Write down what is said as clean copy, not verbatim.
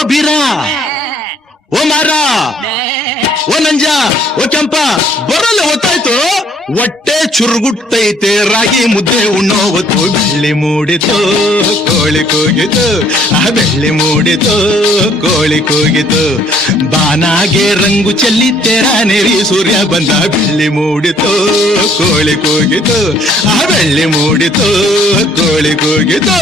ಓ ಬೀರ, ಓ ಮಾರ, ಓ ನಂಜ, ಓ ಕೆಂಪ ಬರಲ್ಲ ಹೊತ್ತಾಯ್ತು. ಹೊಟ್ಟೆ ಚುರುಗುಟ್ಟೈತೆ ರಾಗಿ ಮುದ್ದೆ ಉಣ್ಣೋ ಹೊತ್ತು. ಬೆಳ್ಳಿ ಮೂಡಿತು ಕೋಳಿ ಕೂಗಿತು, ಆ ಬೆಳ್ಳಿ ಮೂಡಿತು ಕೋಳಿ ಕೂಗಿತು. ಬಾನಾಗೆ ರಂಗು ಚೆಲ್ಲಿ ತೆರಾನೇರಿ ಸೂರ್ಯ ಬಂದ. ಬೆಳ್ಳಿ ಮೂಡಿತು ಕೋಳಿ ಕೂಗಿತು, ಆ ಬೆಳ್ಳಿ ಮೂಡಿತು ಕೋಳಿ ಕೂಗಿತು.